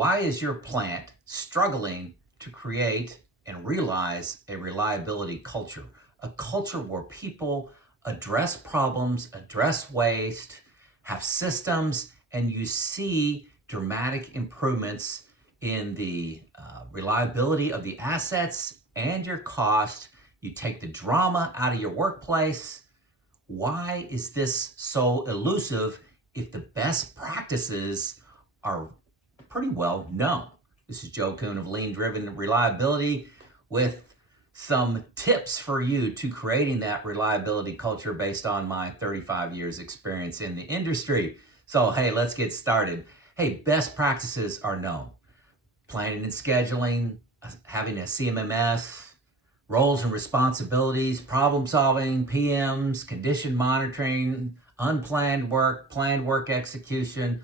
Why is your plant struggling to create and realize a reliability culture? A culture where people address problems, address waste, have systems, and you see dramatic improvements in the reliability of the assets and your cost. You take the drama out of your workplace. Why is this so elusive if the best practices are pretty well known? This is Joe Kuhn of Lean Driven Reliability with some tips for you to creating that reliability culture based on my 35 years experience in the industry. So, hey, let's get started. Hey, best practices are known. Planning and scheduling, having a CMMS, roles and responsibilities, problem solving, PMs, condition monitoring, unplanned work, planned work execution.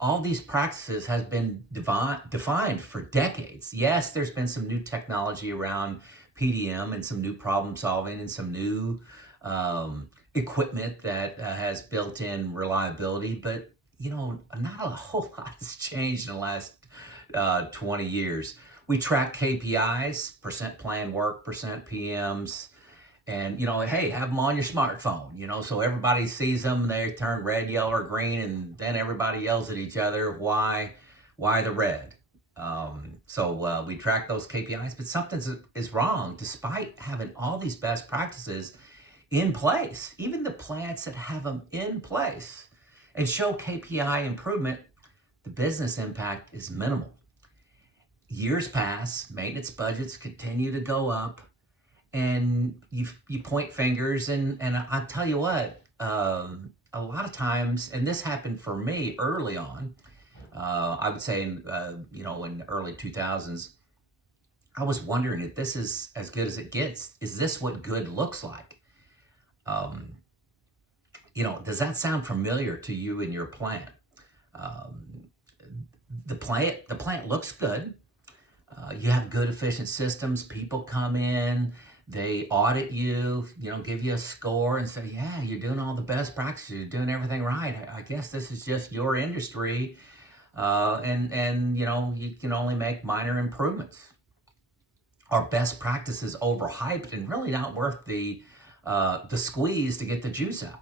All these practices has been defined for decades. Yes, there's been some new technology around PDM and some new problem solving and some new equipment that has built-in reliability, but not a whole lot has changed in the last 20 years. We track KPIs, percent planned work, percent PMs, and hey, have them on your smartphone, so everybody sees them. They turn red, yellow, or green, and then everybody yells at each other, why the red? So we track those KPIs, but something is wrong despite having all these best practices in place. Even the plants that have them in place and show KPI improvement, the business impact is minimal. Years pass, maintenance budgets continue to go up, and you point fingers, and I tell you what, a lot of times, and this happened for me early on, I would say in the early 2000s, I was wondering if this is as good as it gets. Is this what good looks like? Does that sound familiar to you in your plant? The plant looks good. You have good, efficient systems. People come in, they audit you, give you a score and say, yeah, you're doing all the best practices. You're doing everything right. I guess this is just your industry. And you can only make minor improvements. Are best practices overhyped and really not worth the squeeze to get the juice out?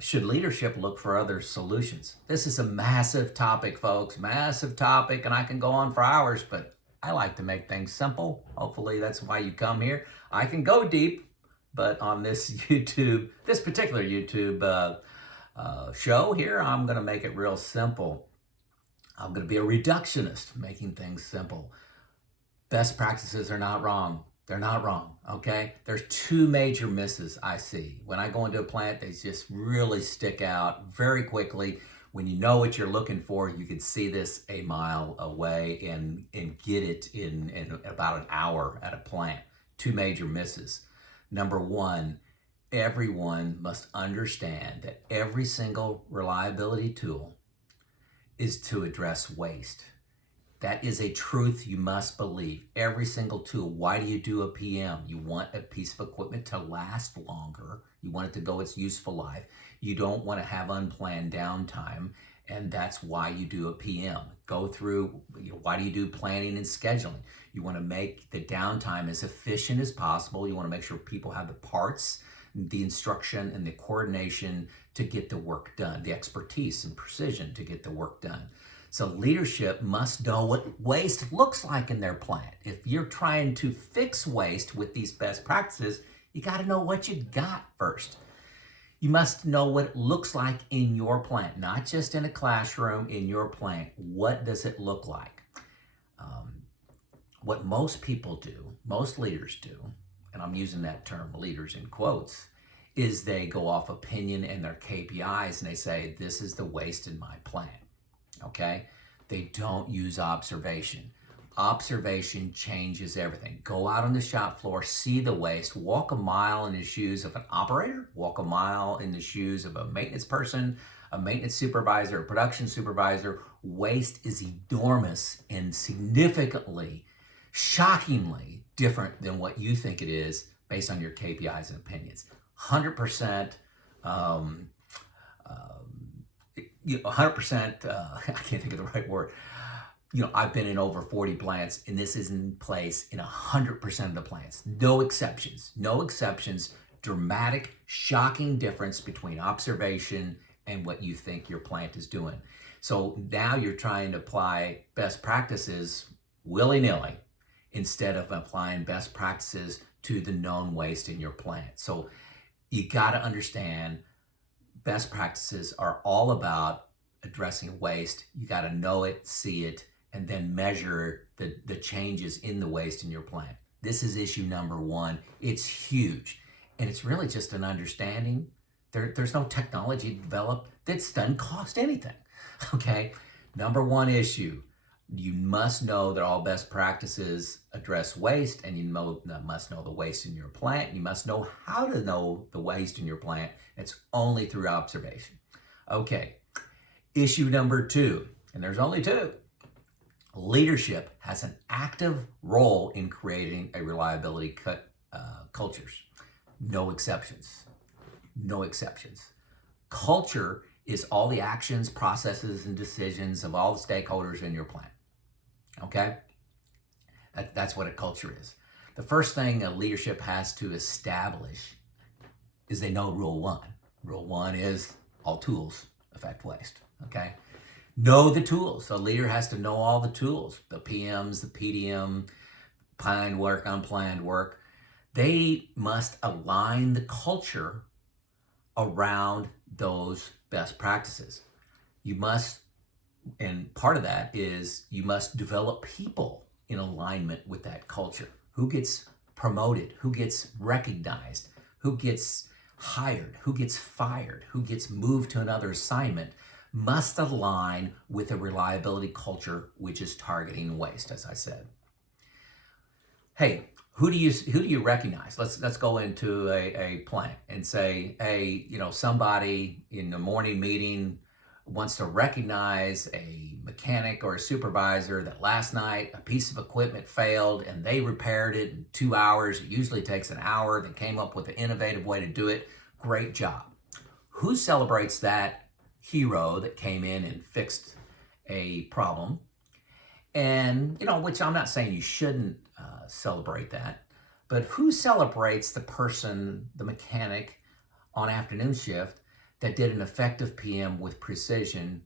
Should leadership look for other solutions? This is a massive topic, folks, massive topic, and I can go on for hours, but I like to make things simple. Hopefully that's why you come here. I can go deep, but on this particular YouTube show here, I'm going to make it real simple. I'm going to be a reductionist, making things simple. Best practices are not wrong. They're not wrong, okay? There's two major misses I see. When I go into a plant, they just really stick out very quickly. When you know what you're looking for, you can see this a mile away and get it in about an hour at a plant. Two major misses. Number one, everyone must understand that every single reliability tool is to address waste. That is a truth you must believe. Every single tool. Why do you do a PM? You want a piece of equipment to last longer. You want it to go its useful life. You don't want to have unplanned downtime, and that's why you do a PM. Go through, why do you do planning and scheduling? You want to make the downtime as efficient as possible. You want to make sure people have the parts, the instruction, and the coordination to get the work done, the expertise and precision to get the work done. So leadership must know what waste looks like in their plant. If you're trying to fix waste with these best practices, you got to know what you got first. You must know what it looks like in your plant, not just in a classroom, in your plant. What does it look like? What most people do, most leaders do, and I'm using that term leaders in quotes, is they go off opinion and their KPIs and they say, this is the waste in my plant. Okay? They don't use observation. Observation changes everything. Go out on the shop floor, see the waste, walk a mile in the shoes of an operator, walk a mile in the shoes of a maintenance person, a maintenance supervisor, a production supervisor. Waste is enormous and significantly, shockingly different than what you think it is based on your KPIs and opinions. 100%, 100%, I can't think of the right word, I've been in over 40 plants, and this is in place in 100% of the plants. No exceptions. No exceptions. Dramatic, shocking difference between observation and what you think your plant is doing. So now you're trying to apply best practices willy-nilly instead of applying best practices to the known waste in your plant. So you got to understand best practices are all about addressing waste. You got to know it, see it, and then measure the changes in the waste in your plant. This is issue number one. It's huge. And it's really just an understanding. There's no technology developed that doesn't cost anything. Okay? Number one issue, you must know that all best practices address waste, and you must know the waste in your plant. You must know how to know the waste in your plant. It's only through observation. Okay, issue number two, and there's only two. Leadership has an active role in creating a reliability cultures. No exceptions. No exceptions. Culture is all the actions, processes, and decisions of all the stakeholders in your plant. Okay? That's what a culture is. The first thing a leadership has to establish is they know rule one. Rule one is all tools affect waste. Okay? Know the tools. A leader has to know all the tools, the PMs, the PDM, planned work, unplanned work. They must align the culture around those best practices. You must, and part of that is you must develop people in alignment with that culture. Who gets promoted? Who gets recognized? Who gets hired? Who gets fired? Who gets moved to another assignment? Must align with a reliability culture which is targeting waste, as I said. Hey, who do you recognize? Let's go into a plant and say, hey, somebody in the morning meeting wants to recognize a mechanic or a supervisor that last night a piece of equipment failed and they repaired it in 2 hours. It usually takes an hour. They came up with an innovative way to do it. Great job. Who celebrates that hero that came in and fixed a problem? And, which I'm not saying you shouldn't celebrate that, but who celebrates the person, the mechanic on afternoon shift that did an effective PM with precision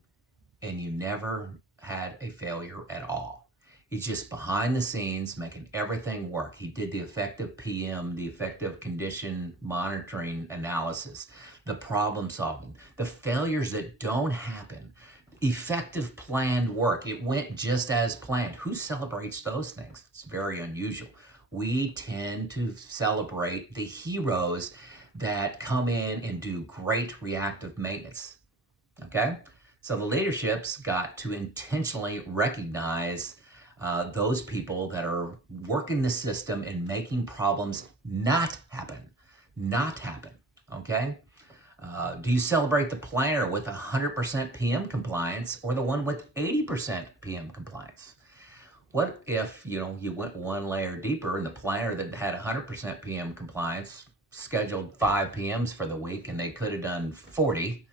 and you never had a failure at all? He's just behind the scenes making everything work. He did the effective PM, the effective condition monitoring analysis, the problem solving, the failures that don't happen, effective planned work. It went just as planned. Who celebrates those things? It's very unusual. We tend to celebrate the heroes that come in and do great reactive maintenance. Okay? So the leadership's got to intentionally recognize those people that are working the system and making problems not happen. Not happen. Okay? Do you celebrate the planner with 100% PM compliance or the one with 80% PM compliance? What if, you went one layer deeper and the planner that had 100% PM compliance scheduled 5 PMs for the week and they could have done 40,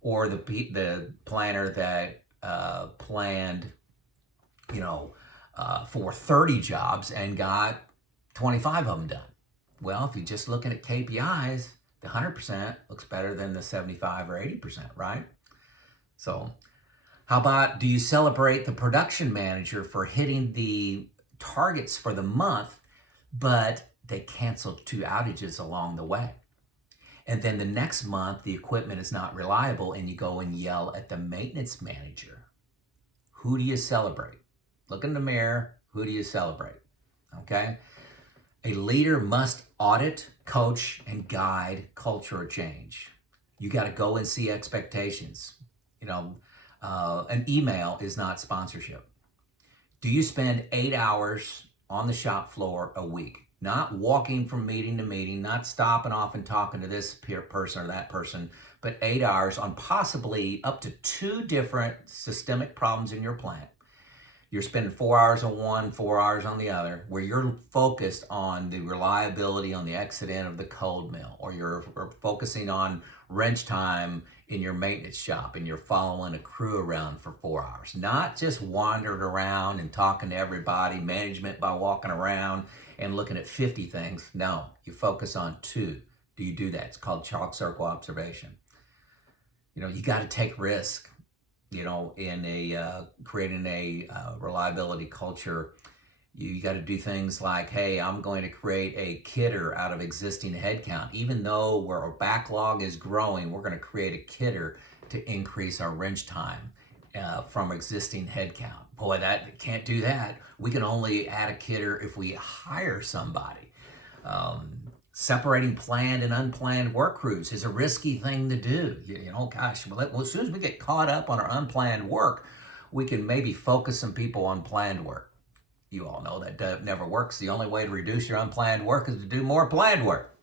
or the planner that planned, for 30 jobs and got 25 of them done? Well, if you're just looking at KPIs, the 100% looks better than the 75 or 80%, right? So how about, do you celebrate the production manager for hitting the targets for the month, but they canceled 2 outages along the way? And then the next month, the equipment is not reliable and you go and yell at the maintenance manager. Who do you celebrate? Look in the mirror. Who do you celebrate? Okay? A leader must audit, coach, and guide culture change. You got to go and see expectations. An email is not sponsorship. Do you spend 8 hours on the shop floor a week? Not walking from meeting to meeting, not stopping off and talking to this person or that person, but 8 hours on possibly up to 2 different systemic problems in your plant. You're spending 4 hours on one, 4 hours on the other, where you're focused on the reliability on the exit end of the cold mill, or you're focusing on wrench time in your maintenance shop and you're following a crew around for 4 hours. Not just wandering around and talking to everybody, management by walking around and looking at 50 things. No, you focus on two. Do you do that? It's called chalk circle observation. You got to take risk, in creating a reliability culture. You got to do things like, hey, I'm going to create a kidder out of existing headcount. Even though our backlog is growing, we're going to create a kidder to increase our wrench time from existing headcount. Boy, that can't do that. We can only add a kidder if we hire somebody. Separating planned and unplanned work crews is a risky thing to do. Gosh, as soon as we get caught up on our unplanned work, we can maybe focus some people on planned work. You all know that never works. The only way to reduce your unplanned work is to do more planned work.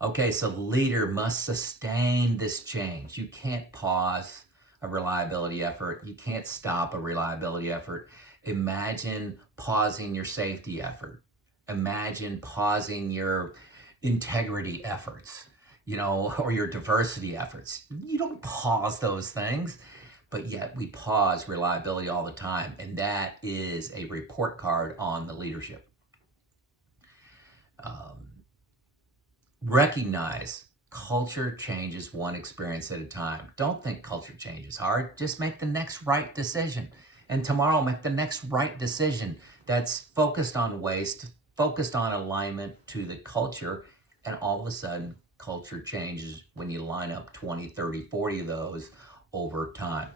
Okay, so the leader must sustain this change. You can't pause a reliability effort. You can't stop a reliability effort. Imagine pausing your safety effort. Imagine pausing your integrity efforts, or your diversity efforts. You don't pause those things, but yet we pause reliability all the time. And that is a report card on the leadership. Recognize culture changes one experience at a time. Don't think culture change is hard. Just make the next right decision. And tomorrow, make the next right decision that's focused on waste, focused on alignment to the culture, and all of a sudden, culture changes when you line up 20, 30, 40 of those over time.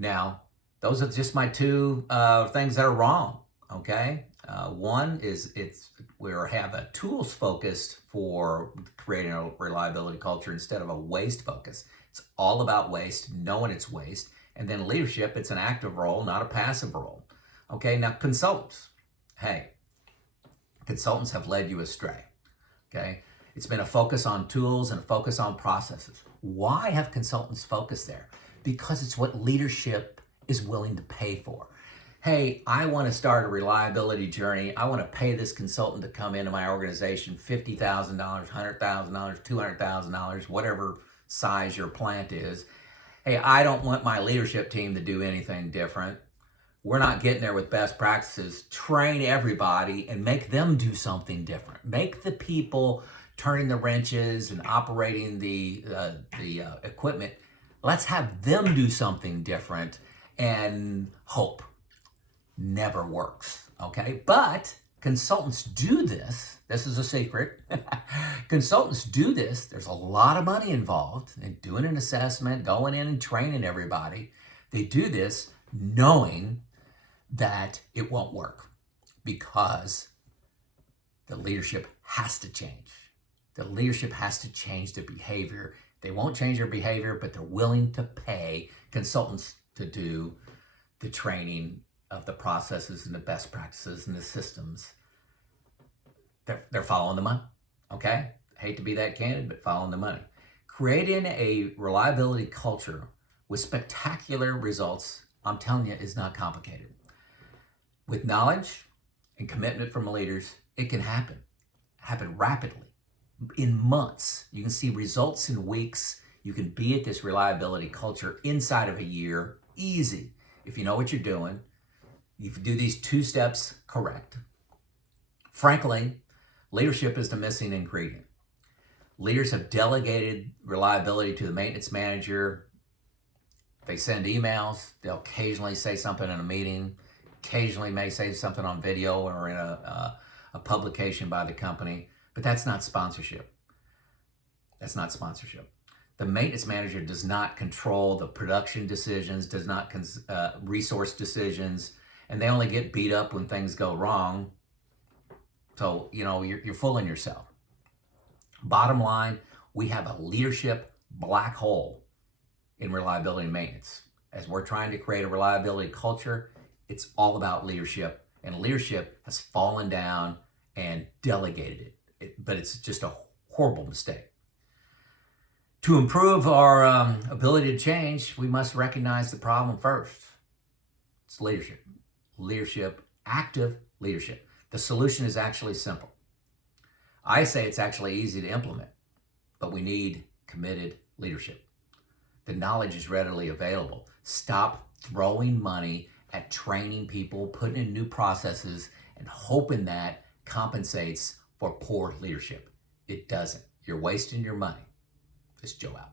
Now, those are just my two things that are wrong, okay? One is we have a tools focused for creating a reliability culture instead of a waste focus. It's all about waste, knowing it's waste. And then leadership, it's an active role, not a passive role. Okay, now consultants. Hey, consultants have led you astray, okay? It's been a focus on tools and a focus on processes. Why have consultants focused there? Because it's what leadership is willing to pay for. Hey, I want to start a reliability journey. I want to pay this consultant to come into my organization $50,000, $100,000, $200,000, whatever size your plant is. Hey, I don't want my leadership team to do anything different. We're not getting there with best practices. Train everybody and make them do something different. Make the people turning the wrenches and operating the equipment, let's have them do something different, and hope never works, okay? But consultants do this. This is a secret. Consultants do this. There's a lot of money involved in doing an assessment, going in and training everybody. They do this knowing that it won't work because the leadership has to change. The leadership has to change the behavior. They won't change their behavior, but they're willing to pay consultants to do the training of the processes and the best practices and the systems. They're following the money, okay? Hate to be that candid, but following the money. Creating a reliability culture with spectacular results, I'm telling you, is not complicated. With knowledge and commitment from leaders, it can happen rapidly. In months, you can see results in weeks. You can be at this reliability culture inside of a year, easy. If you know what you're doing, you do these 2 steps correct. Frankly, leadership is the missing ingredient. Leaders have delegated reliability to the maintenance manager. They send emails. They'll occasionally say something in a meeting, occasionally may say something on video or in a publication by the company, but that's not sponsorship. That's not sponsorship. The maintenance manager does not control the production decisions, does not resource decisions, and they only get beat up when things go wrong. So, you're fooling yourself. Bottom line, we have a leadership black hole in reliability and maintenance. As we're trying to create a reliability culture, it's all about leadership, and leadership has fallen down and delegated it. But it's just a horrible mistake. To improve our ability to change, we must recognize the problem first. It's leadership. Leadership, active leadership. The solution is actually simple. I say it's actually easy to implement, but we need committed leadership. The knowledge is readily available. Stop throwing money at training people, putting in new processes, and hoping that compensates for poor leadership. It doesn't. You're wasting your money. This is Joe out.